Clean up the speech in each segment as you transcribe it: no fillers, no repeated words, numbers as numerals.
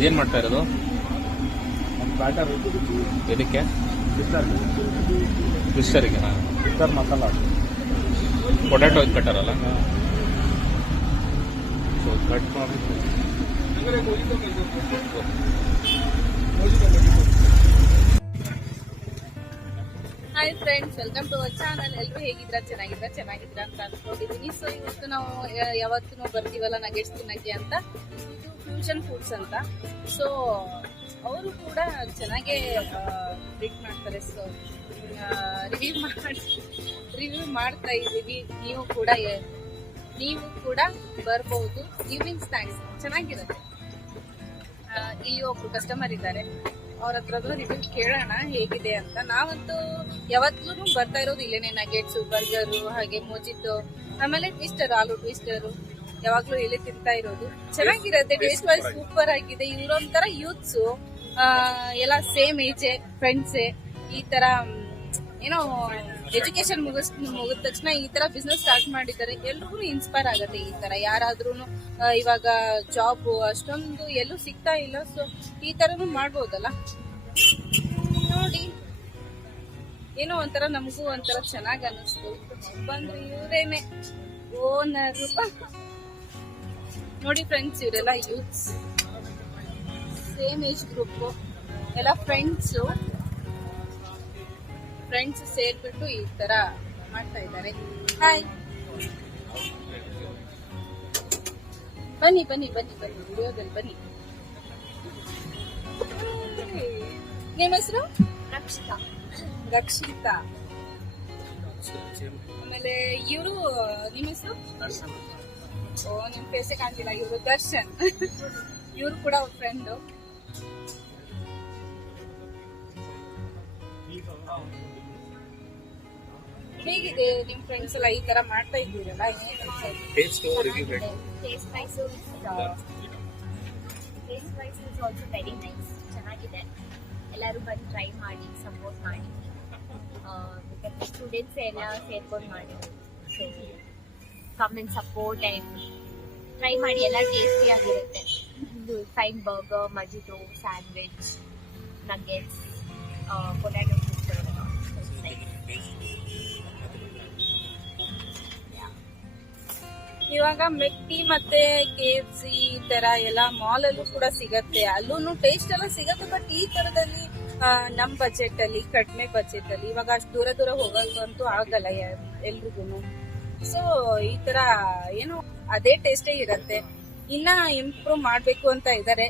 ಇದೇನು ಮಾಡ್ತಾ ಇರೋದು? ಬ್ಯಾಟರ್ ಇದಕ್ಕೆ ಫಿಶರಿಗೆ ಫಿಶರ್ ಮಸಾಲ ಪೊಟ್ಯಾಟೊ ಕಟ್ಟಾರಲ್ಲ, ಸೊ ಕಟ್ ಮಾಡಿ hi friends, welcome to our channel. ಎಲ್ಲರೂ ಹೇಗಿದ್ರ? ಚೆನ್ನಾಗಿದ್ರ ಅಂತ ಅನ್ಕೊಂಡಿದ್ದೀನಿ. ಸೊ ಇವತ್ತು ನಾವು ಯಾವತ್ತೂ ಬರ್ತೀವಲ್ಲ ನಗೆಟ್ಸ್ ತಿನ್ನಕ್ಕೆ ಅಂತ, ಇದು ಫ್ಯೂಷನ್ ಫುಡ್ಸ್ ಅಂತ. ಸೊ ಅವರು ಕೂಡ ಚೆನ್ನಾಗೇ ಟ್ರೀಟ್ ಮಾಡ್ತಾರೆ. ಸೊ ರಿವ್ಯೂ ಮಾಡ್ತಾ ಇದ್ದೀವಿ. ನೀವು ಕೂಡ ಬರ್ಬೋದು. ಈವ್ನಿಂಗ್ ಸ್ನ್ಯಾಕ್ಸ್ ಚೆನ್ನಾಗಿರುತ್ತೆ. ಇಲ್ಲಿ ಒಬ್ರು ಕಸ್ಟಮರ್ ಇದ್ದಾರೆ, ಅವ್ರ ಹತ್ರದ್ದು ರಿವ್ಯೂ ಕೇಳೋಣ ಹೇಗಿದೆ ಅಂತ. ನಾವಂತೂ ಯಾವತ್ತೂ ಬರ್ತಾ ಇರೋದು ಇಲ್ಲೇನೆ, ನಗೆಟ್ಸು, ಬರ್ಗರು, ಹಾಗೆ ಮೊಜಿತೋ, ಆಮೇಲೆ ಟ್ವಿಸ್ಟರ್, ಆಲೂ ಟ್ವಿಸ್ಟರು ಯಾವಾಗ್ಲೂ ಇಲ್ಲೇ ತಿಂತಾ ಇರೋದು. ಚೆನ್ನಾಗಿರುತ್ತೆ, ಟೇಸ್ಟ್ ವೈಸ್ ಸೂಪರ್ ಆಗಿದೆ. ಇವರೊಂಥರ ಯೂತ್ಸು, ಎಲ್ಲ ಸೇಮ್ ಏಜೆ, ಫ್ರೆಂಡ್ಸೇ. ಈ ತರ ಏನೋ ಎಜುಕೇಶನ್ ಮುಗಿದ ತಕ್ಷಣ ಈ ತರ ಬಿಸ್ನೆಸ್ ಸ್ಟಾರ್ಟ್ ಮಾಡಿದ್ದಾರೆ. ಎಲ್ರಿಗೂ ಇನ್ಸ್ಪೈರ್ ಆಗುತ್ತೆ. ಈ ತರ ಯಾರಾದ್ರೂ ಇವಾಗ ಜಾಬ್ ಅಷ್ಟೊಂದು ಎಲ್ಲೂ ಸಿಗ್ತಾ ಇಲ್ಲ. ಸೊ ಈ ತರನು ಮಾಡ್ಬೋದಲ್ಲ. ನೋಡಿ, ಏನೋ ಒಂಥರ ನಮಗೂ ಒಂಥರ ಚೆನ್ನಾಗ್ ಅನಿಸ್ತು. ಬಂದ್ರೆ ಇವರೇನೆ ಓನರ್. ನೋಡಿ ಫ್ರೆಂಡ್ಸ್, ಇವರೆಲ್ಲ ಯೂತ್ಸ್, ಸೇಮ್ ಏಜ್ ಗ್ರೂಪ್, ಎಲ್ಲ ಫ್ರೆಂಡ್ಸ್ ಸೇರ್ಬಿಟ್ಟು ಈ ತರ ಮಾಡ್ತಾ ಇದ್ದಾರೆ. ಹಾಯ್, ಬನ್ನಿ ವಿಡಿಯೋದಲ್ಲಿ ಬನ್ನಿ. ನಿಮ್ಮ ಹೆಸರು? ರಕ್ಷಿತಾ. ಆಮೇಲೆ ಇವರು, ನಿಮ್ಮ ಹೆಸರು? ಓ, ನಿಮ್ ಫೇಸೇ ಕಾಣ್ತಿಲ್ಲ. ಇವರು ದರ್ಶನ್. ಇವರು ಕೂಡ ಅವ್ರ ಫ್ರೆಂಡು. ಹೇಗಿದೆ ನಿಮ್ ಫ್ರೆಂಡ್ಸ್ ಎಲ್ಲ ಈ ತರ ಮಾಡ್ತಾ ಇದ್ದೀರಲ್ಲ? Taste wise also very nice. ಚೆನ್ನಾಗಿದೆ. ಎಲ್ಲರೂ ಬಂದು ಟ್ರೈ ಮಾಡಿ, ಸಪೋರ್ಟ್ ಮಾಡಿ. ಸ್ಟೂಡೆಂಟ್ಸ್ ಎಲ್ಲ ಸೇರ್ಕೊಂಡು ಮಾಡಿ. So come and support and try ಮಾಡಿ. ಎಲ್ಲ ಟೇಸ್ಟಿ ಆಗಿರುತ್ತೆ. Fine burger, mojito, sandwich, nuggets, potato chips. ಇವಾಗ ಮೆಕ್ಟಿ ಮತ್ತೆ KFC ಈ ತರ ಎಲ್ಲ ಮಾಲ್ ಅಲ್ಲೂ ಕೂಡ ಸಿಗತ್ತೆ. ಅಲ್ಲೂ ಟೇಸ್ಟ್ ಎಲ್ಲ ಸಿಗತ್ತೆ. ಬಟ್ ಈ ತರದಲ್ಲಿ ನಮ್ ಬಜೆಟ್ ಅಲ್ಲಿ, ಕಡಿಮೆ ಬಜೆಟ್ ಅಲ್ಲಿ, ಇವಾಗ ಅಷ್ಟು ದೂರ ಹೋಗಕ್ಕಂತೂ ಆಗಲ್ಲ ಎಲ್ರಿಗೂ. ಸೊ ಈ ತರ ಏನು ಅದೇ ಟೇಸ್ಟೇ ಇರತ್ತೆ. ಇನ್ನ ಇಂಪ್ರೂವ್ ಮಾಡ್ಬೇಕು ಅಂತ ಇದಾರೆ.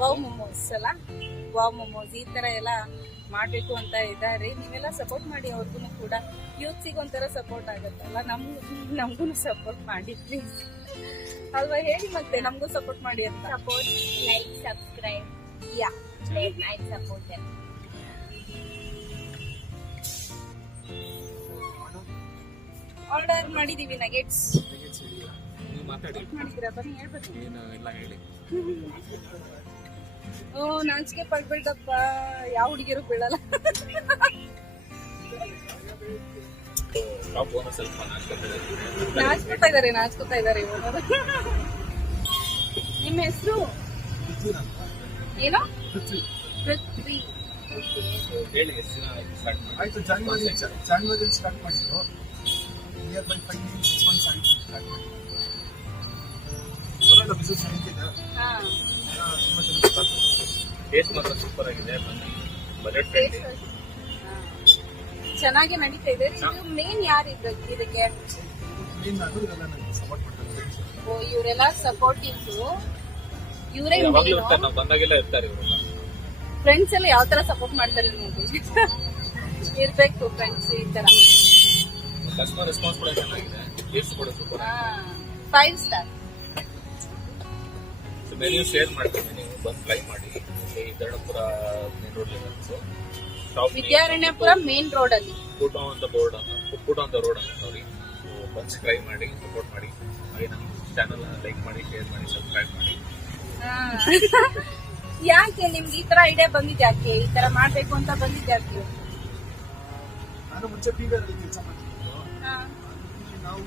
ವಾವ್ ಮೊಮೋಸ್ ಅಲ್ಲ, ವಾವ್ ಮೊಮೋಸ್ ಈ ತರ ಎಲ್ಲ ಮಾಡ್ಬೇಕು ಅಂತ ಇದ್ದಾರೆ. ನೀವೆಲ್ಲ ಸಪೋರ್ಟ್ ಮಾಡಿ. ಅವ್ರಿಗೂ ಕೂಡ ಯೂತ್ಸಿಗೆ ಒಂಥರ ಸಪೋರ್ಟ್ ಆಗತ್ತಲ್ಲ. ನಮ್ಗೂ ಸಪೋರ್ಟ್ ಮಾಡಿ ಪ್ಲೀಸ್ ಅಲ್ವಾ? ಹೇಳಿ ಮತ್ತೆ, ನಮಗೂ ಸಪೋರ್ಟ್ ಮಾಡಿ ಅಂತ. Support, like, subscribe. Yeah, I support them. Order ಮಾಡಿದೀವಿ ನಗೆಟ್ಸ್. ಮಾಡಿದ್ದೀರಾ? ಬನ್ನಿ ಹೇಳ್ಬೇಕು. ಹೇಳಿ. ಓ, ನಾಚಿಕೆ ಪಡ್ಬೇಡಪ್ಪ, ಯಾವ ಹುಡುಗಿರು ಬೀಳಲ್ಲ. ನಾಚ್ಕೋತಾ ಇದಾರೆ ಇವರು. ನಿಮ್ಮ ಹೆಸರು ಏನೋ? ಪೃಥ್ವಿ. ಆಯ್ತು. ಜಾನ್ವರಿ ಸ್ಟಾರ್ಟ್ ಮಾಡಿದ್ರು. ನಿಯರ್ ಬೈ 5 months 6 months ಆಯ್ತು ಸ್ಟಾರ್ಟ್ ಮಾಡಿ. ಬರೋಣ ಬಿಸಿನೆಸ್ ನಡೀತಿದೆ. ತುಂಬಾ ಚೆನ್ನಾಗಿ ಟೇಸ್ಟ್ ಮಾತ್ರ ಸೂಪರ್ ಆಗಿದೆ. ಬಜೆಟ್ ಫ್ರೆಂಡ್ಲಿ, ಚೆನ್ನಾಗಿ ನಡೀತಾ ಇದೆ. ಇದು ಮೇನ್ ಯಾರು ಇದಕ್ಕೆ? ಮೇನ್ ನಾನು ಇದೆಲ್ಲ ನನಗೆ ಸಪೋರ್ಟ್ ಮಾಡ್ತಾರೆ. ಓ, ಇವರೆಲ್ಲ ಸಪೋರ್ಟಿವ್. ಇವರೇ ನಾವು ಬಂದಾಗೆಲ್ಲ ಇರ್ತಾರೆ. ಇವರೆಲ್ಲ ಫ್ರೆಂಡ್ಸ್ ಎಲ್ಲ ಯಾವ ತರ ಸಪೋರ್ಟ್ ಮಾಡ್ತಾರೆ ನೋಡಿ. ಇರ್ಬೇಕು ಫ್ರೆಂಡ್ಸ್ ಈ ತರ. ಕಸ್ಟಮರ್ ರೆಸ್ಪಾನ್ಸ್ ಕೂಡ ಚೆನ್ನಾಗಿದೆ. ಟೇಸ್ಟ್ ಕೂಡ ಸೂಪರ್. 5 ಸ್ಟಾರ್. ಮೆನ್ಯೂ ಶೇರ್ ಮಾಡ್ತೀನಿ, ನೀವು ಬಂದು ಟ್ರೈ ಮಾಡಿ. Vidyaranyapura main road shop, Vidyaranyapura main road ಅಲ್ಲಿ ಪುಟ್ ಆನ್ ದ ರೋಡ್ ಅಂತ ನೋಡಿ. ಬಂದು ಟ್ರೈ ಮಾಡಿ, ಸಪೋರ್ಟ್ ಮಾಡಿ. ಹಾಗೆ ನಮ್ಮ ಚಾನಲ್ ಲೈಕ್ ಮಾಡಿ, ಶೇರ್ ಮಾಡಿ, ಸಬ್ಸ್ಕ್ರೈಬ್ ಮಾಡಿ. ಯಾಕೆ ನಿಮ್ಗೆ ಈ ತರ ಐಡಿಯಾ ಬಂದಿದೆ? ಯಾಕೆ ಈ ತರ ಮಾಡ್ಬೇಕು ಅಂತ ಬಂದಿದ್ದೆ? ಯಾಕೆ? ನಾನು ಮುಂಚೆ PVR ಅಲ್ಲಿ ಕೆಲಸ ಮಾಡ್ತಿದ್ದು. ನಾವು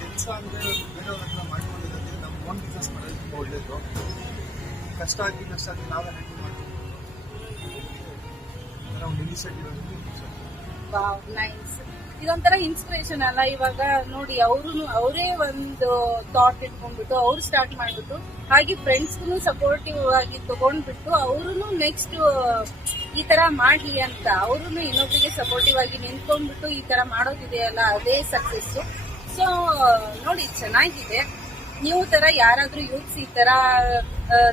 ಕೆಲಸ ಅಂದ್ರೆ ಬೇರೆಯವ್ರ ಹತ್ರ ಮಾಡ್ಕೊಂಡಿರೋದೇ ನಮ್ಮ ಓನ್ ಬಿಸ್ನೆಸ್ ಮಾಡೋದು ತುಂಬ ಒಳ್ಳೇದು. ಕಷ್ಟ ಆಗಿ ನಾವೇ ಹ್ಯಾಂಡಲ್ ಮಾಡ್ತೀವಿ ಒಂದು ಇನಿಷಿಯೇಟಿವ್ ನೈಸ್. ಇದೊಂಥರ ಇನ್ಸ್ಪಿರೇಷನ್ ಅಲ್ಲ. ಇವಾಗ ನೋಡಿ ಅವರೇ ಒಂದು ಥಾಟ್ ಇಟ್ಕೊಂಡ್ಬಿಟ್ಟು ಅವ್ರು ಸ್ಟಾರ್ಟ್ ಮಾಡ್ಬಿಟ್ಟು ಹಾಗೆ ಫ್ರೆಂಡ್ಸ್ಗೂ ಸಪೋರ್ಟಿವ್ ಆಗಿ ತಗೊಂಡ್ಬಿಟ್ಟು ಅವ್ರು ನೆಕ್ಸ್ಟ್ ಈ ತರ ಮಾಡ್ಲಿ ಅಂತ ಅವ್ರು ಇನ್ನೊಬ್ರಿಗೆ ಸಪೋರ್ಟಿವ್ ಆಗಿ ನಿಂತ್ಕೊಂಡ್ಬಿಟ್ಟು ಈ ತರ ಮಾಡೋದಿದೆಯಲ್ಲ ಅದೇ ಸಕ್ಸಸ್. ಸೊ ನೋಡಿ ಚೆನ್ನಾಗಿದೆ. ನೀವು ತರ ಯಾರಾದ್ರೂ ಯೂತ್ಸ್ ಈ ತರ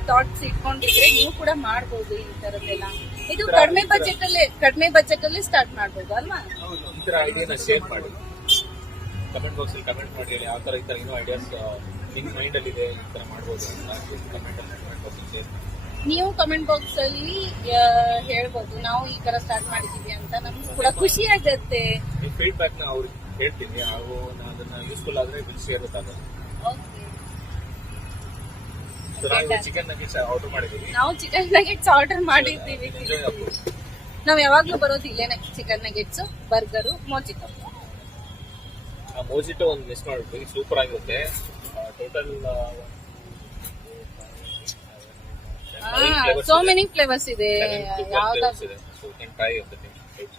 ಥಾಟ್ಸ್ ಇಟ್ಕೊಂಡಿದ್ರೆ ನೀವು ಕೂಡ ಮಾಡ್ಬೋದು ಈ ತರದೆಲ್ಲ. ಇದು ಕಡಿಮೆ ಬಜೆಟ್ ಅಲ್ಲಿ ಸ್ಟಾರ್ಟ್ ಮಾಡ್ಬೋದು ಅಲ್ವಾ? ಈ ತರ ಐಡಿಯಾನ ಶೇರ್ ಮಾಡಿ, ಕಮೆಂಟ್ ಬಾಕ್ಸ್ ಅಲ್ಲಿ ಕಮೆಂಟ್ ಮಾಡಿ ಹೇಳಿ ಯಾವ ತರ ಈ ತರ ಇನ್ನೂ ಐಡಿಯಾಸ್ ನಿಮ್ ಮೈಂಡ್ ಅಲ್ಲಿ ಇದೆ, ಈ ತರ ಮಾಡ್ಬೋದು ಅಂತ ಕಮೆಂಟ್ ಬಾಕ್ಸ್ ಶೇರ್ ಮಾಡಿ. ನೀವು ಕಮೆಂಟ್ ಬಾಕ್ಸ್ ಅಲ್ಲಿ ಹೇಳ್ಬೋದು ನಾವು ಈ ತರ ಸ್ಟಾರ್ಟ್ ಮಾಡಿದೀವಿ ಅಂತ. ನಮ್ಗೆ ಕೂಡ ಖುಷಿ ಆಗತ್ತೆ. ನಿಮ್ ಫೀಡ್ಬ್ಯಾಕ್ ನ ಅವ್ರಿಗೆ ಹೇಳ್ತೀನಿ, ಹಾಗೂ ಅದನ್ನ ಯೂಸ್ಫುಲ್ ಆದ್ರೆ ಶೇರ್ ಗೊತ್ತಾಗುತ್ತೆ. ಚಿಕನ್ ನಗೇಟ್ಸ್ ಆರ್ಡರ್ ಮಾಡಿದೀವಿ. ನಾವು ಚಿಕನ್ ನಗೇಟ್ಸ್ ಆರ್ಡರ್ ಮಾಡಿದ್ದೀವಿ. ನಾವ್ ಯಾವಾಗ್ಲೂ ಬರೋದು ಇಲ್ಲೇನೆ, ಚಿಕನ್ ನಗೇಟ್ಸ್, ಬರ್ಗರು, ಮೋಜಿಟೋ. ಮೋಜಿಟೋ ಒಂದು ಮಿಸ್ ಮಾಡ್ಬಿಟ್ಟು ಸೂಪರ್ ಆಗಿರುತ್ತೆ. ಟೋಟಲ್ ಸೋ ಮೆನಿ ಫ್ಲೇವರ್ಸ್ ಇದೆ. ಯಾವ್ದಾದ್ರು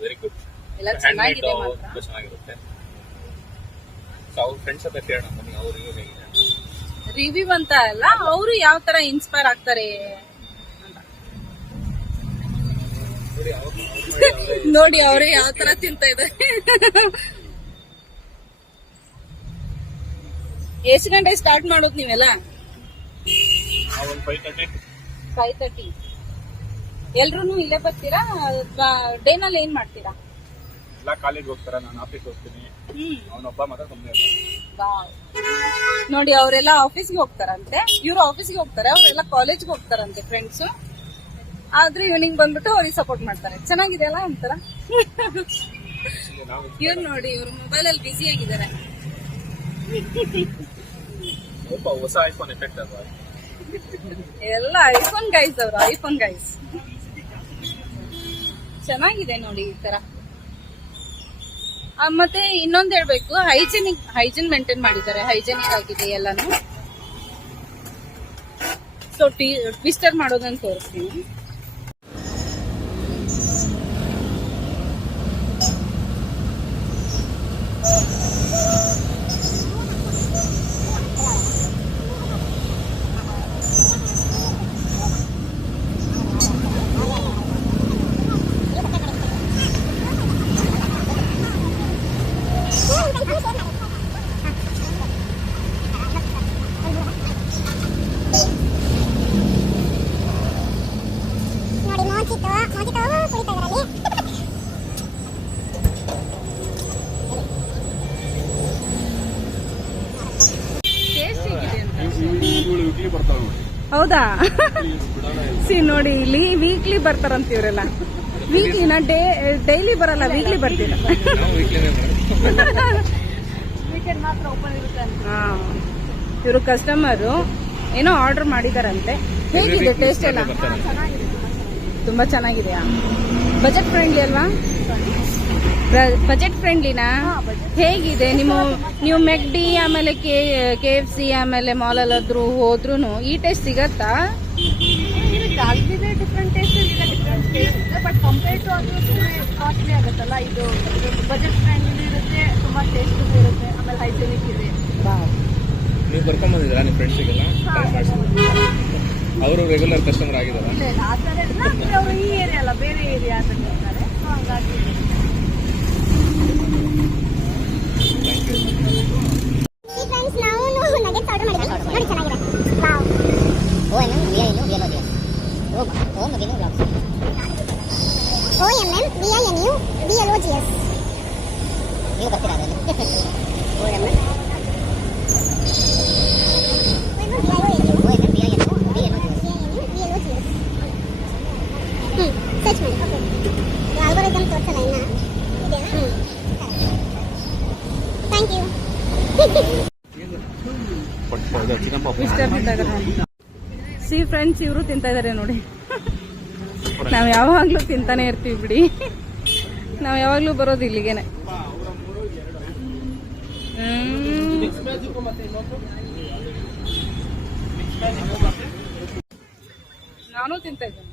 ವೆರಿ ಗುಡ್. ಎಲ್ಲ ಚೆನ್ನಾಗಿದೆ, ಚೆನ್ನಾಗಿರುತ್ತೆ. ಅವ್ರ ಫ್ರೆಂಡ್ಸ್ ಹತ್ರ ಕೇಳೋಣ ಬನ್ನಿ, ಅವ್ರಿಗೆ ಹೇಗಿದೆ ರಿವ್ಯೂ ಅಂತ ಅಲ್ಲ, ಅವರು ಯಾವ ತರ ಇನ್ಸ್ಪೈರ್ ಆಗ್ತಾರೆ ನೋಡಿ. ಅವ್ರು ಯಾವ ತರ ತಿಂತ ಇದ್ದಾರೆ. ಎಷ್ಟು ಗಂಟೆ ಸ್ಟಾರ್ಟ್ ಮಾಡೋದು ನೀವೆಲ್ಲ? 5:30. ಎಲ್ರು ಇಲ್ಲೇ ಬರ್ತೀರಾ? ಡೇನಲ್ಲಿ ಏನ್ ಮಾಡ್ತೀರಾ? ಎಲ್ಲ ಕಾಲೇಜ್ ಹೋಗ್ತಾರ, ನಾನು ಆಫೀಸ್ ಹೋಗ್ತೀನಿ. ಅವನೊಬ್ಬ ಮಾತ್ರ ಸುಮ್ಮನೆ. ನೋಡಿ ಅವರೆಲ್ಲ ಆಫೀಸ್ಗೆ ಹೋಗ್ತಾರಂತೆ, ಇವ್ರು ಆಫೀಸ್ಗೆ ಹೋಗ್ತಾರೆ, ಅವರೆಲ್ಲ ಕಾಲೇಜ್ಗೆ ಹೋಗ್ತಾರಂತೆ ಫ್ರೆಂಡ್ಸ್. ಆದ್ರೂ ಈವ್ನಿಂಗ್ ಬಂದ್ಬಿಟ್ಟು ಅವ್ರಿಗೆ ಸಪೋರ್ಟ್ ಮಾಡ್ತಾರೆ. ಚೆನ್ನಾಗಿದೆ ಅಲ್ಲ ಒಂಥರ. ಇವ್ರು ನೋಡಿ, ಇವ್ರು ಮೊಬೈಲ್ ಅಲ್ಲಿ ಬಿಸಿ ಆಗಿದ್ದಾರೆ. ಹೊಸ ಐಫೋನ್ ಎಫೆಕ್ಟ್ ಅಲ್ವಾ? ಎಲ್ಲ ಐಫೋನ್ ಗೈಸ್, ಅವರು ಐಫೋನ್ ಗೈಸ್. ಚೆನ್ನಾಗಿದೆ ನೋಡಿ ಈ ತರ. ಮತ್ತೆ ಇನ್ನೊಂದ್ ಹೇಳ್ಬೇಕು, ಹೈಜಿನ್ ಮೇಂಟೈನ್ ಮಾಡಿದ್ದಾರೆ. ಹೈಜೆನಿಕ್ ಆಗಿದೆ ಎಲ್ಲಾನು. ಸೊ ಟ್ವಿಸ್ಟರ್ ಮಾಡೋದನ್ನ ತೋರಿಸ್ತೀನಿ. ಹೌದಾ? ಸಿ ನೋಡಿ, ಇಲ್ಲಿ ವೀಕ್ಲಿ ಬರ್ತಾರಂತ ಇವರೆಲ್ಲ. ವೀಕ್ಲಿನ ಡೈಲಿ ಬರಲ್ಲ, ವೀಕ್ಲಿ ಬರ್ತೀರ. ಇವರು ಕಸ್ಟಮರು ಏನೋ ಆರ್ಡರ್ ಮಾಡಿದಾರಂತೆ. ಹೇಗಿದೆ ಟೇಸ್ಟ್ ಎಲ್ಲ? ತುಂಬಾ ಚೆನ್ನಾಗಿದೆಯಾ? ಬಜೆಟ್ ಫ್ರೆಂಡ್ಲಿ ಅಲ್ವಾ? ಬಜೆಟ್ ಫ್ರೆಂಡ್ಲಿನಾ? ಹೇಗಿದೆ? ನೀವು ಮೆಕ್ಡಿ ಆಮೇಲೆ KFC ಆಮೇಲೆ ಮಾಲ್ ಅಲ್ಲಾದ್ರೂ ಹೋದ್ರು ಈ ಟೇಸ್ಟ್ ಸಿಗತ್ತಾ? ಡಿಫ್ರೆಂಟ್ ಟೇಸ್ಟ್ ಇದೆ, ಡಿಫ್ರೆಂಟ್ ಟೇಸ್ಟ್ ಇದೆ. ಬಟ್ ಕಂಪೇರ್ ಟು ಅದು ಕಾಸ್ಟ್ಲಿ ಆಗುತ್ತಲ್ಲ, ಇದು ಬಜೆಟ್ ಫ್ರೆಂಡ್ಲಿ ಇರುತ್ತೆ, ತುಂಬಾ ಟೇಸ್ಟ್ ಇರುತ್ತೆ, ಆಮೇಲೆ ಹೈಜೆನಿಕ್ ಇದೆ. ನೀವು ಬರ್ಕೊಂಡ್ ಬಂದಿದ್ದೀರಾ ನಿಮ್ಮ ಫ್ರೆಂಡ್ಸಿಗೆಲ್ಲ? ಅವರು ರೆಗ್ಯುಲರ್ ಕಸ್ಟಮರ್ ಆಗಿದಾರ? ಆ ಥರ ಎಲ್ಲ ಅವರು ಈ ಏರಿಯಾ ಅಲ್ಲ, ಬೇರೆ ಏರಿಯಾ ಅಂತ ಹೇಳ್ತಾರೆ. ಸೊ ಹಂಗಾಗಿ ನೀವು ಬರ್ತೀರಾ ಅದರಲ್ಲಿ? ಸರ್ಚ್ ಮಾಡಿ. ಆಲ್ಗೋರಿದಮ್ ತೋರಿಸಲ್ಲ ಇನ್ನ ಇದೆಯಾ? Thank you. ಸಿ ಫ್ರೆಂಡ್ಸ್, ಇವರು ತಿಂತಾ ಇದಾರೆ ನೋಡಿ. ನಾವ್ ಯಾವಾಗ್ಲೂ ತಿಂತಾನೆ ಇರ್ತೀವಿ ಬಿಡಿ. ನಾವ್ ಯಾವಾಗ್ಲೂ ಬರೋದು ಇಲ್ಲಿಗೆನೆ. ನಾನು ತಿಂತಾ ಇದ್ದೇನೆ.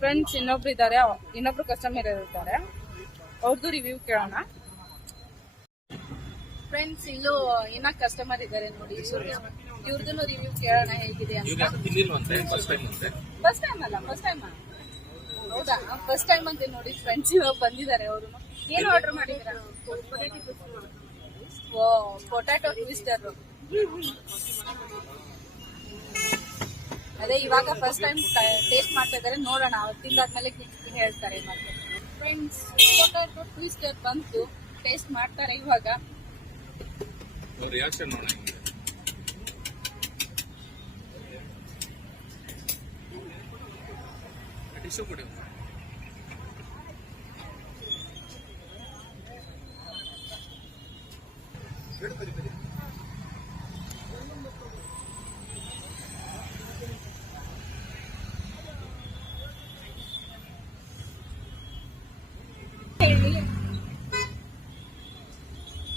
ಫ್ರೆಂಡ್ಸ್ ಇನ್ನೊಬ್ರು ಕಸ್ಟಮರ್ ಇರ್ತಾರೆ, ಅವ್ರದ್ದು ರಿವ್ಯೂ ಕೇಳೋಣ. ಫ್ರೆಂಡ್ಸ್ ಇಲ್ಲೂ ಇನ್ನ ಕಸ್ಟಮರ್ ಇದ್ದಾರೆ ನೋಡಿ, ಇವ್ರದ್ದು ರಿವ್ಯೂ ಕೇಳೋಣ ಹೇಗಿದೆ ಅಂತ. ಫಸ್ಟ್ ಟೈಮ್ ಅಲ್ಲ, ಫಸ್ಟ್ ಟೈಮ್ ಹೌದಾ? ಫಸ್ಟ್ ಟೈಮ್ ಅಂತ ನೋಡಿ ಫ್ರೆಂಡ್ಸ್ ಇವಾಗ ಬಂದಿದ್ದಾರೆ. ಅವರು ಏನು ಆರ್ಡರ್ ಮಾಡಿದ್ದೀರಾ? ಓ, ಪೊಟ್ಯಾಟೊ ಟ್ವಿಸ್ಟರ್. ಅದೇ ಇವಾಗ ಫಸ್ಟ್ ಟೈಮ್ ಟೇಸ್ಟ್ ಮಾಡ್ತಾ ಇದ್ದಾರೆ, ನೋಡೋಣ ಅವ್ರು ತಿಂದಾದ್ಮೇಲೆ ಹೇಳ್ತಾರೆ. ಮತ್ತೆ ಫ್ರೆಂಡ್ಸ್ ಪೊಟ್ಯಾಟೊ ಟ್ವಿಸ್ಟರ್ ಬಂತು, ಟೇಸ್ಟ್ ಮಾಡ್ತಾರೆ ಇವಾಗ. ರಿಯಾಕ್ಷನ್ ನೋಡೋಣ.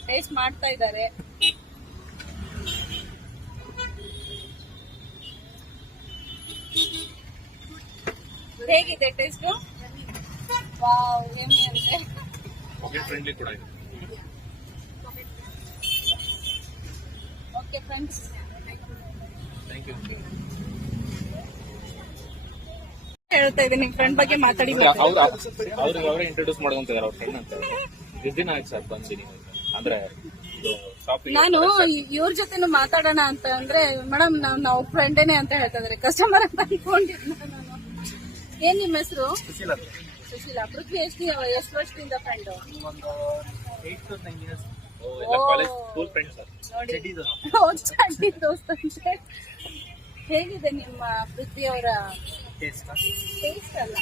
ಟೇಸ್ಟ್ ಮಾಡ್ತಾ ಇದ್ದಾರೆ. ಹೇಗಿದೆ ಟೇಸ್ಟ್? ವಾವ್, ಯಮ್ಮಿ ಅಂತೆ. ಪಾಕೆಟ್ ಫ್ರೆಂಡ್ಲಿ ಕೂಡ ಇದೆ. Okay friends, thank you. ಹೇಳ್ತಾ ಇದ್ದೀನಿ, ನಿಮ್ ಫ್ರೆಂಡ್ ಬಗ್ಗೆ ಮಾತಾಡಿ. ಅವ್ರಿಗೆ ಅವರೇ ಇಂಟ್ರೊಡ್ಯೂಸ್ ಮಾಡ್ಕೊಂತಿದ್ದಾರೆ, ಅವ್ರ ಫ್ರೆಂಡ್ ಅಂತ. ಎಷ್ಟು ದಿನ ಆಯ್ತು ಸರ್ ಬಂದಿನಿ ಅಂದ್ರೆ ನಾನು ಇವ್ರ ಜೊತೆನು ಮಾತಾಡೋಣ ಅಂತ ಅಂದ್ರೆ, ಮೇಡಮ್ ನಾವು ಫ್ರೆಂಡೇನೆ ಅಂತ ಹೇಳ್ತಾ ಇದಾರೆ, ಕಸ್ಟಮರ್ ಅಂತ ಅನ್ಕೊಂಡಿದ್ನ ನಾನು. ಏನ್ ನಿಮ್ಮ ಹೆಸರು? ಸುಶೀಲಾ. ಪೃಥ್ವಿ ಎಷ್ಟು ವರ್ಷದಿಂದ ಫ್ರೆಂಡ್? ಒಂದು 8 to 9 years. School friend sir. ಚಡ್ಡಿ ದೋಸ್ತ. ಹೇಗಿದೆ ನಿಮ್ಮ ಪೃಥ್ವಿ ಅವರ ಟೇಸ್ಟ್ ಅಲ್ಲ,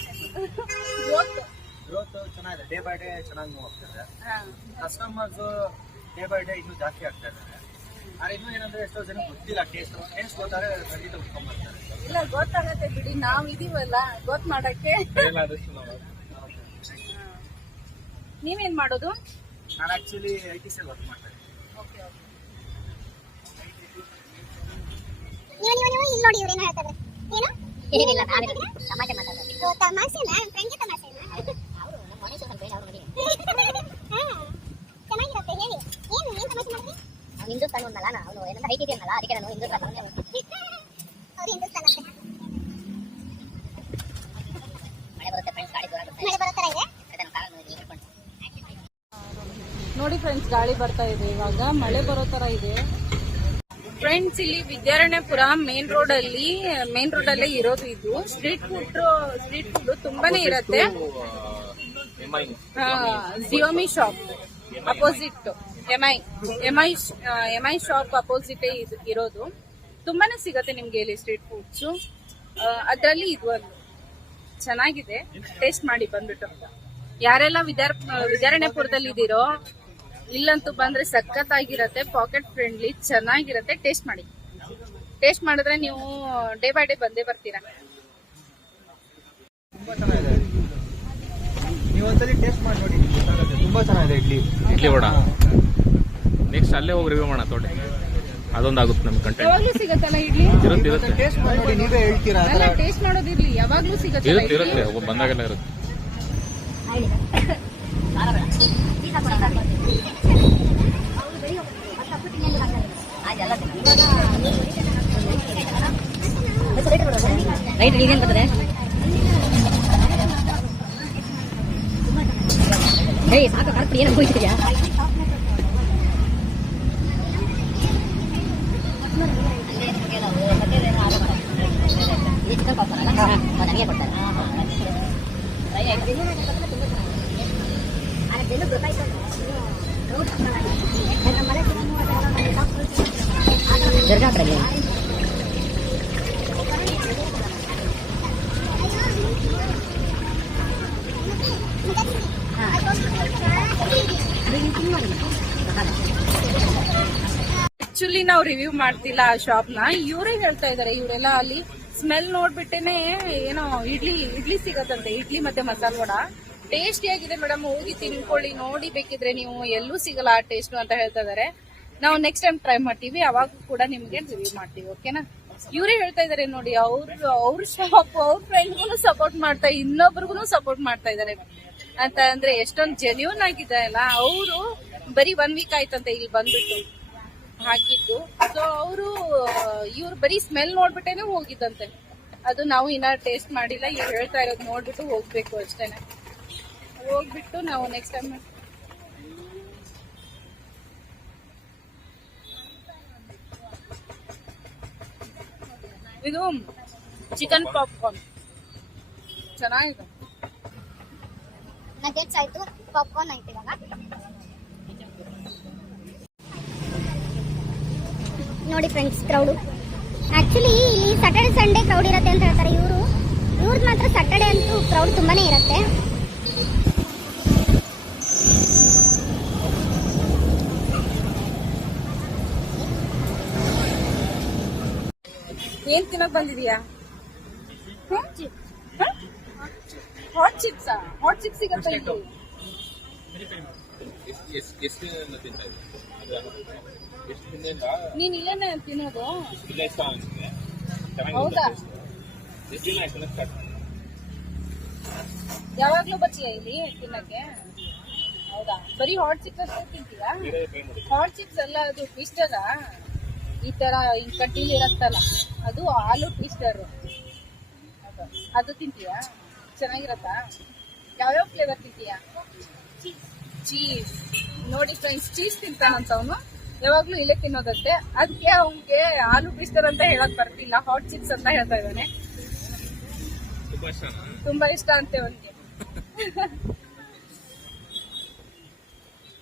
ಗ್ರೋತ್ ಚೆನ್ನಾಗಿದೆ, ಡೇ ಬೈ ಡೇ ಚೆನ್ನಾಗಿ ಮೂವ್ ಆಗ್ತದೆ. ಕಸ್ಟಮರ್ಸ್ ಡೇ ಬೈ ಡೇ ಇನ್ನೂ ಜಾಸ್ತಿ ಆಗ್ತಾ ಇದ್ದಾರೆ. ಆದ್ರೆ ಇನ್ನೂ ಏನಂದ್ರೆ ಎಷ್ಟೋ ಜನ ಗೊತ್ತಿಲ್ಲ, ಟೇಸ್ಟ್ ಗೊತ್ತಾರೆ ಖಂಡಿತ ಉಟ್ಕೊಂಡ್ ಬರ್ತಾರೆ. ಇಲ್ಲ, ಗೊತ್ತಾಗತ್ತೆ ಬಿಡಿ, ನಾವ್ ಇದೀವಲ್ಲ ಗೊತ್ತು ಮಾಡಕ್ಕೆ. ನೀವೇನ್ ಮಾಡೋದು? ನಾನು ಆಕ್ಚುಲಿ ITC ವರ್ಕ್ ಮಾಡ್ತಾ ಇದ್ದೀನಿ. ನೀವು ಇಲ್ಲಿ ನೋಡಿ, ಇವ್ರೇನು ಹೇಳ್ತಾರೆ? ಏನು ಏನಿಲ್ಲ, ನಾನೇ ತಮಾಷೆ ಮಾತಾಡ್ತಾರೆ. ತಮಾಷೆನಾ? ಫ್ರೆಂಡ್ಗೆ ತಮಾಷೆನಾ? ಅವರು ನಮ್ಮ ಮನೆ ಸ್ವಲ್ಪ ಬೇಡ, ಅವರು ನೋಡಿ. ಚೆನ್ನಾಗಿರುತ್ತೆ, ಹೇಳಿ. ಏನು ತಮಾಷೆ ಮಾಡಿದ್ರಿ? ಅವ್ನು ಹಿಂದೂಸ್ತಾನ ಅನ್ನಲ್ಲ, ಅವನು ಏನಂತ ಹೈಟ್ ಇದೆಯಲ್ಲ, ಅದಕ್ಕೆ ನಾನು ಹಿಂದೂಸ್ತಾನ ಅಂದೆ. ಅವ್ರು ಹಿಂದೂಸ್ತಾನ ಅಂತೆ. ಮಳೆ ಬರುತ್ತೆ ಫ್ರೆಂಡ್ಸ್, ಗಾಳಿ ಮಳೆ ಬರೋ ಥರ ಇದೆ. ನೋಡಿ ಫ್ರೆಂಡ್ಸ್, ಗಾಳಿ ಬರ್ತಾ ಇದೆ, ಇವಾಗ ಮಳೆ ಬರೋ ತರ ಇದೆ. ಫ್ರೆಂಡ್ಸ್ ಇಲ್ಲಿ ವಿದ್ಯಾರಣ್ಯಪುರ ಮೇನ್ ರೋಡ್ ಅಲ್ಲೇ ಇರೋದು ಇದು. ಸ್ಟ್ರೀಟ್ ಫುಡ್ ತುಂಬಾನೇ ಇರುತ್ತೆ. Xiaomi shop opposite, MI shop opposite ಇರೋದು. ತುಂಬಾನೇ ಸಿಗತ್ತೆ ನಿಮ್ಗೆ ಇಲ್ಲಿ ಸ್ಟ್ರೀಟ್ ಫುಡ್ಸ್. ಅದ್ರಲ್ಲಿ ಇದು ಒಂದು ಚೆನ್ನಾಗಿದೆ, ಟೇಸ್ಟ್ ಮಾಡಿ ಬಂದ್ಬಿಟ್ಟು. ಯಾರೆಲ್ಲ ವಿದ್ಯಾರಣ್ಯಪುರದಲ್ಲಿ ಇದೀರೋ, ಇಲ್ಲಂತೂ ಬಂದ್ರೆ ಸಖತ್ತಾಗಿರತ್ತೆ, ಪಾಕೆಟ್ ಫ್ರೆಂಡ್ಲಿ, ಚೆನ್ನಾಗಿರತ್ತೆ. ಟೇಸ್ಟ್ ಮಾಡಿ. ಟೇಸ್ಟ್ ಮಾಡಿದ್ರೆ ನೀವು ಡೇ ಬೈ ಡೇ ಬಂದೇ ಬರ್ತೀರಾ. ತುಂಬಾ ಚೆನ್ನಾಗಿದೆ, ನೀವು ಒಂದ್ಸಲಿ ಟೇಸ್ಟ್ ಮಾಡಿ ನೋಡಿ, ತುಂಬಾ ಚೆನ್ನಾಗಿದೆ. ಇಡ್ಲಿ ವಡ ನೆಕ್ಸ್ಟ್ ಅಲ್ಲೇ ಹೋಗಿ ರಿವ್ಯೂ ಮಾಡೋಣ ತೋಟ. ಅದೊಂದಾಗುತ್ತೆ ನಮ್ಗೆ ಕಂಟೆಂಟ್. ಯಾವಾಗ್ಲೂ ಸಿಗತ್ತಲ್ಲ ಇಡ್ಲಿ? ಇರುತ್ತೆ. ಟೇಸ್ಟ್ ಮಾಡಿ ನೋಡಿ, ನೀವೇ ಹೇಳ್ತೀರಾ. ಟೇಸ್ಟ್ ಮಾಡೋದಿರ್ಲಿ, ಯಾವಾಗ್ಲೂ ಸಿಗತ್ತಲ್ಲ ಇರುತ್ತೆ, ಬಂದಾಗೆಲ್ಲ ಇರುತ್ತೆ. ರೈಟ್ ಈಗೇನು ಬರ್ತದೆ? ಏಯ್ ಸಾಕು, ಕರೆಕ್ಟ್ ಏನು ಹೋಗ್ತಿದ್ಯಾ? ನನಗೆ ಕೊಡ್ತಾರೆ. ಜರ್ಗಾ ಕಡೆ ಆಕ್ಚುಲಿ ನಾವು ರಿವ್ಯೂ ಮಾಡ್ತಿಲ್ಲ ಆ ಶಾಪ್ ನ, ಇವರೇ ಹೇಳ್ತಾ ಇದಾರೆ. ಇವರೆಲ್ಲ ಅಲ್ಲಿ ಸ್ಮೆಲ್ ನೋಡ್ಬಿಟ್ಟೇನೆ ಏನೋ ಇಡ್ಲಿ ಸಿಗತ್ತಂತೆ, ಇಡ್ಲಿ ಮತ್ತೆ ಮಸಾಲ ವಡ ಟೇಸ್ಟಿ ಆಗಿದೆ ಮೇಡಮ್, ಹೋಗಿ ತಿನ್ಕೊಳ್ಳಿ, ನೋಡಿ ಬೇಕಿದ್ರೆ ನೀವು, ಎಲ್ಲೂ ಸಿಗಲ್ಲ ಆ ಟೇಸ್ಟ್ ಅಂತ ಹೇಳ್ತಾ ಇದಾರೆ. ನಾವು ನೆಕ್ಸ್ಟ್ ಟೈಮ್ ಟ್ರೈ ಮಾಡ್ತೀವಿ, ಅವಾಗ ಕೂಡ ನಿಮ್ಗೆ ರಿವ್ಯೂ ಮಾಡ್ತೀವಿ. ಓಕೆನಾ? ಇವರೇ ಹೇಳ್ತಾ ಇದಾರೆ ನೋಡಿ, ಅವ್ರ ಶಾಪ್ ಅವ್ರ ಫ್ರೆಂಡ್ಗೂ ಸಪೋರ್ಟ್ ಮಾಡ್ತಾ, ಇನ್ನೊಬ್ರಿಗೂ ಸಪೋರ್ಟ್ ಮಾಡ್ತಾ ಇದಾರೆ ಅಂತ ಅಂದ್ರೆ ಎಷ್ಟೊಂದು ಜೆನ್ಯೂನ್ ಆಗಿದೆ ಅಲ್ಲ. ಅವರು ಬರೀ 1 ವೀಕ್ ಆಯ್ತಂತೆ ಇಲ್ಲಿ ಬಂದ್ಬಿಟ್ಟು ಹಾಕಿದ್ದು. ಸೊ ಇವ್ರು ಬರೀ ಸ್ಮೆಲ್ ನೋಡ್ಬಿಟ್ಟೇನೆ ಹೋಗಿದ್ದಂತೆ. ಅದು ನಾವು ಇನ್ನ ಟೇಸ್ಟ್ ಮಾಡಿಲ್ಲ, ಈಗ ಹೇಳ್ತಾ ಇರೋದು ನೋಡ್ಬಿಟ್ಟು ಹೋಗ್ಬೇಕು ಅಷ್ಟೇನೆ. ಹೋಗ್ಬಿಟ್ಟು ನಾವು ನೆಕ್ಸ್ಟ್ ಟೈಮ್ ಇದು ಚಿಕನ್ ಪಾಪ್ಕಾರ್ನ್ ಚೆನ್ನಾಗಿದೆ. ನಗೆಟ್ಸ್ ಆಯ್ತು, ಪಾಪ್ಕಾರ್ನ್ ಆಯ್ತು. ಇವಾಗ ನೋಡಿ ಫ್ರೆಂಡ್ಸ್, ಕ್ರೌಡು ಆಕ್ಚುಲಿ ಇಲ್ಲಿ ಸ್ಯಾಟರ್ಡೆ ಸಂಡೇ ಕ್ರೌಡ್ ಇರುತ್ತೆ ಅಂತ ಹೇಳ್ತಾರೆ. ಇವ್ರದ್ದು ಮಾತ್ರ ಸ್ಯಾಟರ್ಡೆ ಅಂತೂ ಕ್ರೌಡ್ ತುಂಬಾನೇ ಇರುತ್ತೆ. ಏನ್ ತಿನ್ನಕ್ ಬಂದಿದೀಯಾ? ಹಾಟ್ ಚಿಪ್ಸ್ ಸಿಗತ್ತೆ ಇಲ್ಲಿ. ನೀನ್ ಇಲ್ಲೇನೆ ತಿನ್ನೋದು? ಹೌದಾ? ಯಾವಾಗ್ಲೂ ಬರ್ತೀಯ ಇಲ್ಲಿ ತಿನ್ನಕ್ಕೆ? ಹೌದಾ? ಬರೀ ಹಾಟ್ ಚಿಪ್ಸ್ ಅಷ್ಟೇ ತಿಂತೀಯಾ? ಹಾಟ್ ಚಿಪ್ಸ್ ಅಲ್ಲ, ಅದು ಟ್ವಿಸ್ಟರ್. ಈ ತರ ಕಡ್ಡಿಲಿ ಇರತ್ತಲ್ಲ, ಅದು ಆಲೂ ಟ್ವಿಸ್ಟರ್. ಅದು ತಿಂತೀಯಾ? ಚೆನ್ನಾಗಿರತ್ತಾ? ಯಾವ್ಯಾವ ಫ್ಲೇವರ್ ತಿಂತೀಯಾ? ಚೀಸ್. ನೋಡಿ ಫ್ರೆಂಡ್ಸ್, ಚೀಸ್ ತಿಂತಾನಂತ ಅವನು, ಯಾವಾಗ್ಲೂ ಇಲ್ಲೇ ತಿನ್ನೋದಂತೆ. ಅದಕ್ಕೆ ಅವ್ನಿಗೆ ಆಲೂ ಟ್ವಿಸ್ಟರ್ ಅಂತ ಹೇಳಕ್ ಬರ್ತಿಲ್ಲ, ಹಾಟ್ ಚಿಪ್ಸ್ ಅಂತ ಹೇಳ್ತಾ ಇದ್ದಾನೆ. ತುಂಬಾ ಇಷ್ಟ ಅಂತೆ ಅವನಿಗೆ.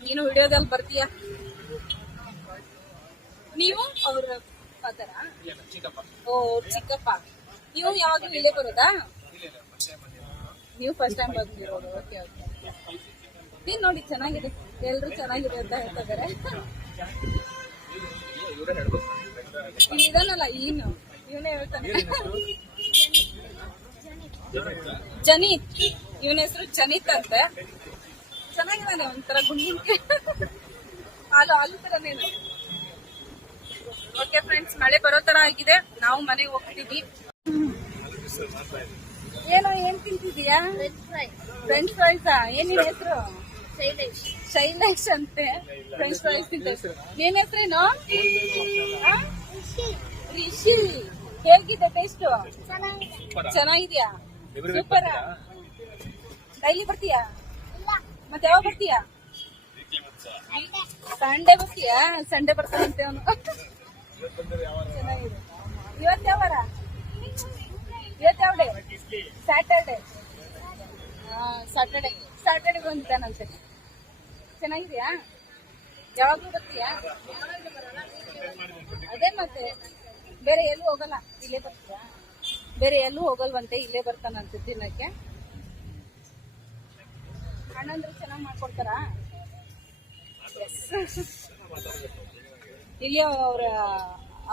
ನೀನು ವಿಡಿಯೋದಲ್ಲಿ ಬರ್ತೀಯಾ? ನೀವು ಅವ್ರ ಫಾದರ? ಓ, ಚಿಕ್ಕಪ್ಪ. ನೀವು ಯಾವಾಗ್ಲೂ ಇಲ್ಲೇ ಬರೋದಾ? ನೀವು ಫಸ್ಟ್ ಟೈಮ್ ಬಂದಿರೋದು? Okay okay. ನೀನ್ ನೋಡಿ ಚೆನ್ನಾಗಿದೆ, ಎಲ್ರು ಚೆನ್ನಾಗಿದೆ ಅಂತ ಹೇಳ್ತಾ ಇದಾರೆ. ಇಲ್ಲಿ ಇದಾನಲ್ಲ ಇವನೇ ಹೇಳ್ತಾನೆ. ಜನೀತ್, ಇವನ ಹೆಸರು ಜನೀತ್ ಅಂತೆ. ಚೆನ್ನಾಗಿದ್ದಾನೆ, ಒಂಥರ ಗುಂಡಿನ ಆಲೂ ತರನೇನು. ಓಕೆ ಫ್ರೆಂಡ್ಸ್, ಮಳೆ ಬರೋ ತರ ಆಗಿದೆ, ನಾವು ಮನೆಗೆ ಹೋಗ್ತೀವಿ. ಏನ್ ತಿಂತಿದೀಯಾ? ಫ್ರೆಂಚ್ ಫ್ರೈಸಾ? ಏನಿನ ಹೆಸರು? ಶೈಲೇಶ್ ಅಂತೆ. ಫ್ರೆಂಚ್ ಫ್ರೈಸ್ ತಿಂತ. ಏನ್ ಹೆಸರೇನು? ರಿಷಿ. ಹೇಗಿದೆ ಟೇಸ್ಟ್? ಚೆನ್ನಾಗಿದ್ಯಾ? ಸೂಪರ್. ಡೈಲಿ ಬರ್ತೀಯಾ? ಮತ್ತೆ ಯಾವಾಗ ಬರ್ತೀಯಾ? ಸಂಡೇ ಬರ್ತೀಯಾ? ಸಂಡೇ ಬರ್ತಾನಂತೆ ಅವನು. ಚೆನ್ನಾಗಿದೆ. ಇವತ್ತು ಯಾವ ವಾರ? ಇವತ್ತು ಯಾವ ಡೇ? ಸ್ಯಾಟರ್ಡೆ. ಸ್ಯಾಟರ್ಡೆ ಬಂದಿದ್ದಾನಂತೆ. ಚೆನ್ನಾಗಿದ್ಯಾ? ಯಾವಾಗ್ಲೂ ಬರ್ತೀಯಾ? ಅದೇ ಮತ್ತೆ, ಬೇರೆ ಎಲ್ಲೂ ಹೋಗಲ್ಲ, ಇಲ್ಲೇ ಬರ್ತೀಯಾ? ಬೇರೆ ಎಲ್ಲೂ ಹೋಗಲ್ವಂತೆ, ಇಲ್ಲೇ ಬರ್ತಾನಂತೆ ತಿನ್ನಕ್ಕೆ. ಅಣ್ಣಂದ್ರೆ ಚೆನ್ನಾಗಿ ಮಾಡ್ಕೊಡ್ತಾರಾ? ಇಲ್ಲಿ ಅವ್ರ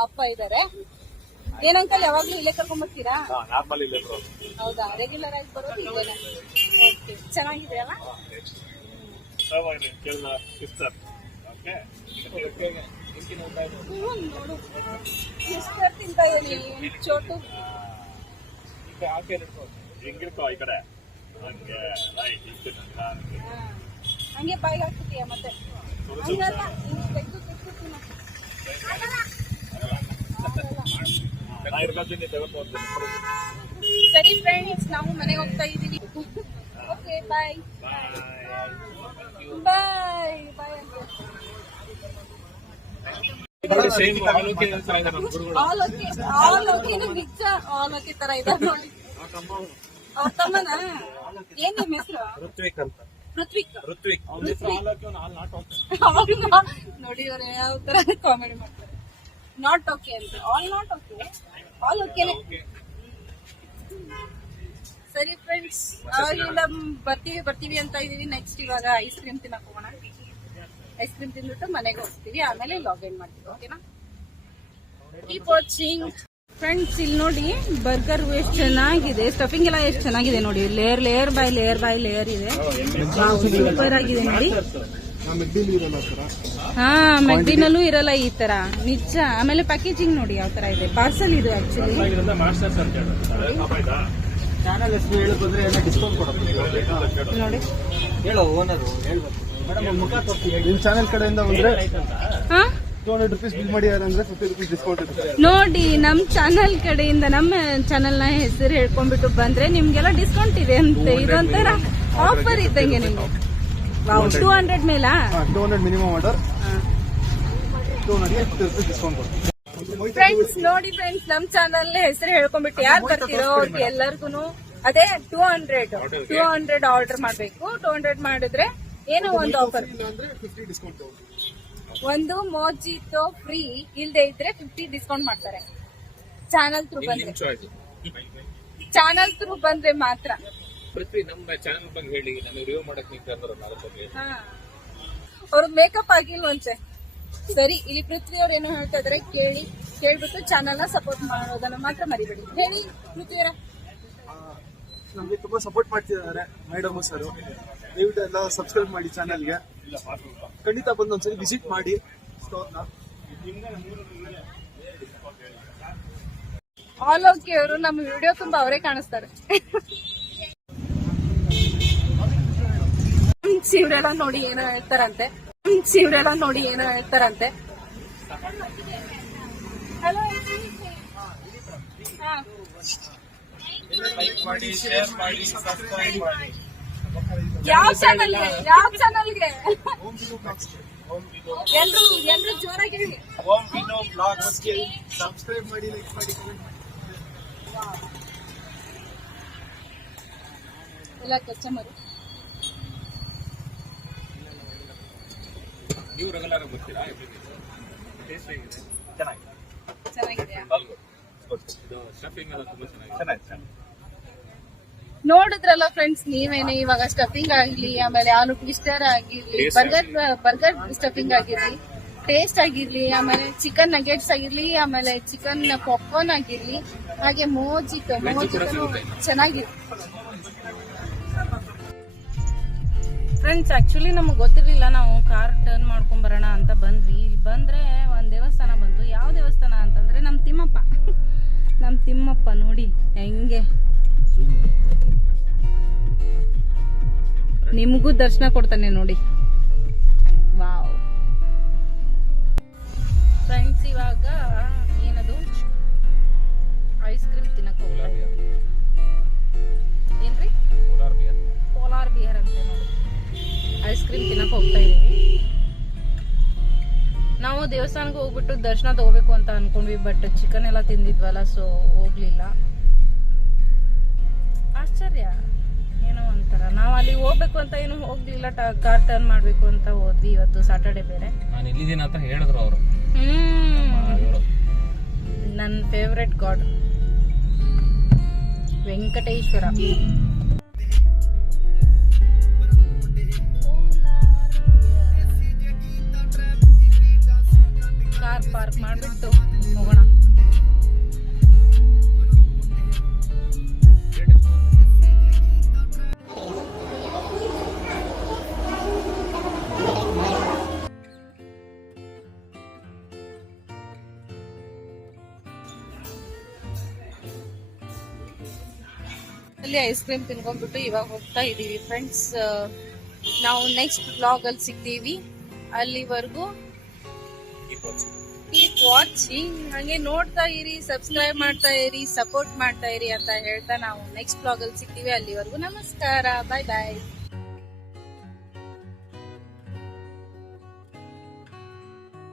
ಅಪ್ಪ ಇದಾರೆ. ಏನಂಕಲ್, ಯಾವಾಗ್ಲೂ ಇಲ್ಲೇ ಕರ್ಕೊಂಡ್ ಬರ್ತೀರಾ? ಹೌದಾ? ರೆಗ್ಯುಲರ್ ಆಗಿ ಬರೋದು ಇಲ್ಲೇನೆ? ಓಕೆ, ಚೆನ್ನಾಗಿದೆ ಅಲ್ಲ? ನೋಡು, ಸಿಸ್ಟರ್ ತಿಂತಾ ಇದೀನಿ, ಚೋಟು. ಹಂಗೆ ಬಾಯಿಗೆ ಹಾಕ್ಬಿಟ್ಟಿಯ ಮತ್ತೆ? ಹಂಗಲ್ಲ, ತೆಗ್ದು ತಿನ್ನ. ಸರಿ ಫ್ರೆಂಡ್ಸ್, ನಾವು ಮನೆಗೆ ಹೋಗ್ತಾ ಇದೀವಿ. ಓಕೆ, ಬಾಯ್ ಬಾಯ್ ಬಾಯ್. ಆಲ್ ಓಕೆ ತರ ಇದೆ ನೋಡಿ. ಅವ್ರ ತಮ್ಮನ? ಏನ್ ನಿಮ್ಮ ಹೆಸರು? ಋತ್ವಿಕ್. ನೋಡಿ ಇವ್ರು ಯಾವ ತರ ಕಾಮಿಡಿ ಮಾಡ್ತಾರೆ. ನಾಟ್ ಓಕೆ ಅಂತ. ಆಲ್ ನಾಟ್ ಓಕೆ, ಆಲ್ ಓಕೆನೆ. ಸರಿ ಫ್ರೆಂಡ್ಸ್, ಅವಾಗಿಂದ ಬರ್ತೀವಿ ಅಂತ ಇದೀವಿ. ನೆಕ್ಸ್ಟ್ ಇವಾಗ ಐಸ್ ಕ್ರೀಮ್ ತಿನ್ನಕ್ ಹೋಗೋಣ. ಐಸ್ ಕ್ರೀಮ್ ತಿಂದ್ಬಿಟ್ಟು ಮನೆಗೆ ಹೋಗ್ತೀವಿ, ಆಮೇಲೆ ಲಾಗಿನ್ ಮಾಡ್ತೀವಿ. ಓಕೆನಾ? Keep watching friends. ಇಲ್ಲಿ ನೋಡಿ ಬರ್ಗರ್ ಎಷ್ಟು ಚೆನ್ನಾಗಿದೆ, ಸ್ಟಫಿಂಗ್ ಎಲ್ಲ ಎಷ್ಟು ಚೆನ್ನಾಗಿದೆ ನೋಡಿ. Layer layer by layer by layer ಇದೆ. ಸೂಪರ್ ಆಗಿದೆ ನೋಡಿ. ಹಾ, ಮೆಗ್ಡಿನಲ್ಲೂ ಇರಲ್ಲ ಈ ತರ, ನಿಜ. ಆಮೇಲೆ ಪ್ಯಾಕೇಜಿಂಗ್ ನೋಡಿ ಯಾವ ತರ ಇದೆ. ಪಾರ್ಸಲ್ ಇದು ಆಕ್ಚುಲಿ. ಚಾನಲ್ ಹೆಸರು ಹೇಳೋದ್ರೆ ಡಿಸ್ಕೌಂಟ್ ಕೊಡೋದು ನೋಡಿ. ಹೇಳೋ ಓನರು ಹೇಳ್ಬೇಕು ಮೇಡಮ್, ಮುಖ ತೋರಿಸಿ. ನಿಮ್ಮ ಚಾನಲ್ ಕಡೆಯಿಂದ ಬಂದ್ರೆ 200 rupees ಬಿಲ್ ಮಾಡಿದಾರೆ ಅಂದ್ರೆ 50 rupees ಡಿಸ್ಕೌಂಟ್ ಇರುತ್ತೆ ನೋಡಿ. ನಮ್ ಚಾನಲ್ ಕಡೆಯಿಂದ, ನಮ್ಮ ಚಾನಲ್ ನ ಹೆಸರು ಹೇಳ್ಕೊಂಡ್ಬಿಟ್ಟು ಬಂದ್ರೆ ನಿಮ್ಗೆಲ್ಲ ಡಿಸ್ಕೌಂಟ್ ಇದೆ ಅಂತೆ. ಇದೊಂಥರ ಆಫರ್ ಇದ್ದಂಗೆ ನಿಮ್ಗೆ. 200 ಮೇಲಾ? 200 ಮಿನಿಮಮ್ ಆರ್ಡರ್, 200 rupees ಡಿಸ್ಕೌಂಟ್ ಕೊಡ್ತೀವಿ. ಫ್ರೆಂಡ್ಸ್ ನೋಡಿ ಫ್ರೆಂಡ್ಸ್, ನಮ್ ಚಾನಲ್ ಹೆಸರು ಹೇಳ್ಕೊಂಡ್ಬಿಟ್ಟು ಯಾರು ಬರ್ತಿರೋ ಅವ್ರಿಗೆ ಎಲ್ಲರಿಗೂ ಅದೇ 200 ಆರ್ಡರ್ ಮಾಡ್ಬೇಕು. 200 ಮಾಡಿದ್ರೆ ಏನೋ ಒಂದು ಆಫರ್, ಒಂದು ಮೋಜಿತೋ ಫ್ರೀ, ಇಲ್ದೇ ಇದ್ರೆ 50 ಡಿಸ್ಕೌಂಟ್ ಮಾಡ್ತಾರೆ. ಚಾನಲ್ ಥ್ರೂ ಬಂದ್ರೆ ಮಾತ್ರ. ಪೃಥ್ವಿ, ನಮ್ಮ ಚಾನಲ್ ಬಗ್ಗೆ ಹೇಳಿ, ನಾನು ರಿವ್ಯೂ ಮಾಡಕ್ ನೀವು ಕರೆದ್ರಲ್ಲ ಅದ್ರ ಬಗ್ಗೆ. ಅವ್ರ ಮೇಕಪ್ ಆಗಿಲ್ವಂತೆ. ಸರಿ, ಇಲ್ಲಿ ಪೃಥ್ವಿ ಅವ್ರು ಏನೋ ಹೇಳ್ತಾ ಇದಾರೆ, ಕೇಳ್ಬಿಟ್ಟು ಚಾನಲ್ ನ ಸಪೋರ್ಟ್ ಮಾಡೋದನ್ನ ಮಾತ್ರ ಮರಿಬೇಡಿ. ಹೇಳಿ ಪೃಥ್ವಿ ಅವರ. ನಮ್ಗೆ ತುಂಬಾ ಸಪೋರ್ಟ್ ಮಾಡ್ತಿದ್ದಾರೆ ಮೇಡಮ್ ಸರ್. ದಯವಿಟ್ಟು ಎಲ್ಲ ಸಬ್ಸ್ಕ್ರೈಬ್ ಮಾಡಿ ಚಾನಲ್ಗೆ. ಖಂಡಿತ ಬಂದು ಒಂದ್ಸರಿ ವಿಸಿಟ್ ಮಾಡಿ ಸ್ಟೋರ್ನ. ಆಲ್ ಓಕೆ ಅವರು ನಮ್ಮ ವಿಡಿಯೋ ತುಂಬಾ ಅವರೇ ಕಾಣಿಸ್ತಾರೆ. ಇವರೆಲ್ಲ ನೋಡಿ ಏನೋ ಹೇಳ್ತಾರಂತೆ. ಹಲೋ, ಯಾವ ಚಾನಲ್ಗೆ ಎಲ್ರು ಜೋರಾಗಿ ಹೇಳಿ. ಸಬ್ಸ್ಕ್ರೈಬ್ ಮಾಡಿ, ಲೈಕ್ ಮಾಡಿ, ಕಮೆಂಟ್ ಮಾಡಿ. ಎಲ್ಲ ಕಸ್ಟಮರ್ ನೀವು ರೆಗ್ಯುಲರ್ ಆಗಿ ಬರ್ತೀರಾ? ಟೇಸ್ಟ್ ಹೇಗಿದೆ? ಚೆನ್ನಾಗಿದೆಯಾ? ಇದು ಸ್ಟಫಿಂಗ್ ಎಲ್ಲ ತುಂಬಾ ಚೆನ್ನಾಗಿದೆ. ನೋಡಿದ್ರಲ್ಲ ಫ್ರೆಂಡ್ಸ್ ನೀವೇನೆ, ಇವಾಗ ಸ್ಟಫಿಂಗ್ ಆಗಿರ್ಲಿ, ಆಮೇಲೆ ಆಲೂ ಟ್ವಿಸ್ಟರ್ ಆಗಿರ್ಲಿ, ಬರ್ಗರ್ ಸ್ಟಫಿಂಗ್ ಆಗಿರ್ಲಿ, ಟೇಸ್ಟ್ ಆಗಿರ್ಲಿ, ಆಮೇಲೆ ಚಿಕನ್ ನಗೆಟ್ಸ್ ಆಗಿರ್ಲಿ, ಆಮೇಲೆ ಚಿಕನ್ ಪಾಪ್ಕಾರ್ನ್ ಆಗಿರ್ಲಿ, ಹಾಗೆ ಮೋಜಿತೋ ಚೆನ್ನಾಗಿದೆ ಫ್ರೆಂಡ್ಸ್. ಆಕ್ಚುಲಿ ನಮ್ಗೆ ಗೊತ್ತಿರ್ಲಿಲ್ಲ, ನಾವು ಕಾರ್ ಟರ್ನ್ ಮಾಡ್ಕೊಂಡ್ ಬರೋಣ ಅಂತ ಬಂದ್ವಿ. ಇಲ್ಲಿ ಬಂದ್ರೆ ಒಂದ್ ದೇವಸ್ಥಾನ ಬಂತು. ಯಾವ ದೇವಸ್ಥಾನ ಅಂತಂದ್ರೆ ನಮ್ ತಿಮ್ಮಪ್ಪ ನೋಡಿ ಹೆಂಗೆ. ನಿಮಗೂ ದರ್ಶನ ಕೊಡ್ತಾನೆ ನೋಡಿ. ವಾವ್ ಫ್ರೆಂಡ್ಸ್, ಇವಾಗ ಏನದು ಐಸ್ ಕ್ರೀಮ್ ತಿನ್ನಕ್ ಹೋಗ್ತಾ ಇದ್ದೀವಿ. ಏನ್ರಿ? ಪೋಲಾರ್ ಬಿಯರ್ ಅಂತ ನೋಡಿ. ಐಸ್ ಕ್ರೀಮ್ ತಿನ್ನಕ್ ಹೋಗ್ತಾ ಇದೀವಿ. ನಾವು ದೇವಸ್ಥಾನಕ್ಕೆ ಹೋಗ್ಬಿಟ್ಟು ದರ್ಶನ ತಗೋಬೇಕು ಅಂತ ಅನ್ಕೊಂಡ್ವಿ, ಬಟ್ ಚಿಕನ್ ಎಲ್ಲ ತಿಂದಿದ್ವಲ್ಲ, ಸೊ ಹೋಗ್ಲಿಲ್ಲ. ಆಶ್ಚರ್ಯ ಏನೋ ಒಂಥರ. ನಾವು ಅಲ್ಲಿ ಹೋಗ್ಬೇಕು ಅಂತ ಏನು ಹೋಗ್ಲಿಲ್ಲ, ಕಾರ್ ಟರ್ನ್ ಮಾಡ್ಬೇಕು ಅಂತ ಹೋದ್ವಿ. ಇವತ್ತು ಸಾಟರ್ಡೆ ಬೇರೆ. ನಾನು ಇಲ್ಲಿದ್ದೀನಿ ಅಂತ ಹೇಳಿದ್ರು ಅವರು. ನನ್ನ favourite god Venkateshwara. Car park ಮಾಡ್ಬಿಟ್ಟು ಹೋಗೋಣ. ಅಲ್ಲಿ ಐಸ್ ಕ್ರೀಮ್ ತಿನ್ಕೊಂಡ್ಬಿಟ್ಟು ಇವಾಗ ಹೋಗ್ತಾ ಇದೀವಿ ಫ್ರೆಂಡ್ಸ್. ನಾವು ನೆಕ್ಸ್ಟ್ ಬ್ಲಾಗ್ ಅಲ್ಲಿ ಸಿಗ್ತೀವಿ. ಅಲ್ಲಿವರೆಗೂ ಕೀಪ್ ವಾಚಿಂಗ್. ಹಂಗೆ ನೋಡ್ತಾ ಇರಿ, ಸಬ್ಸ್ಕ್ರೈಬ್ ಮಾಡ್ತಾ ಇರಿ, ಸಪೋರ್ಟ್ ಮಾಡ್ತಾ ಇರಿ ಅಂತ ಹೇಳ್ತಾ ನಾವು ನೆಕ್ಸ್ಟ್ ಬ್ಲಾಗ್ ಅಲ್ಲಿ ಸಿಗ್ತೀವಿ. ಅಲ್ಲಿವರೆಗೂ ನಮಸ್ಕಾರ, ಬಾಯ್ ಬಾಯ್.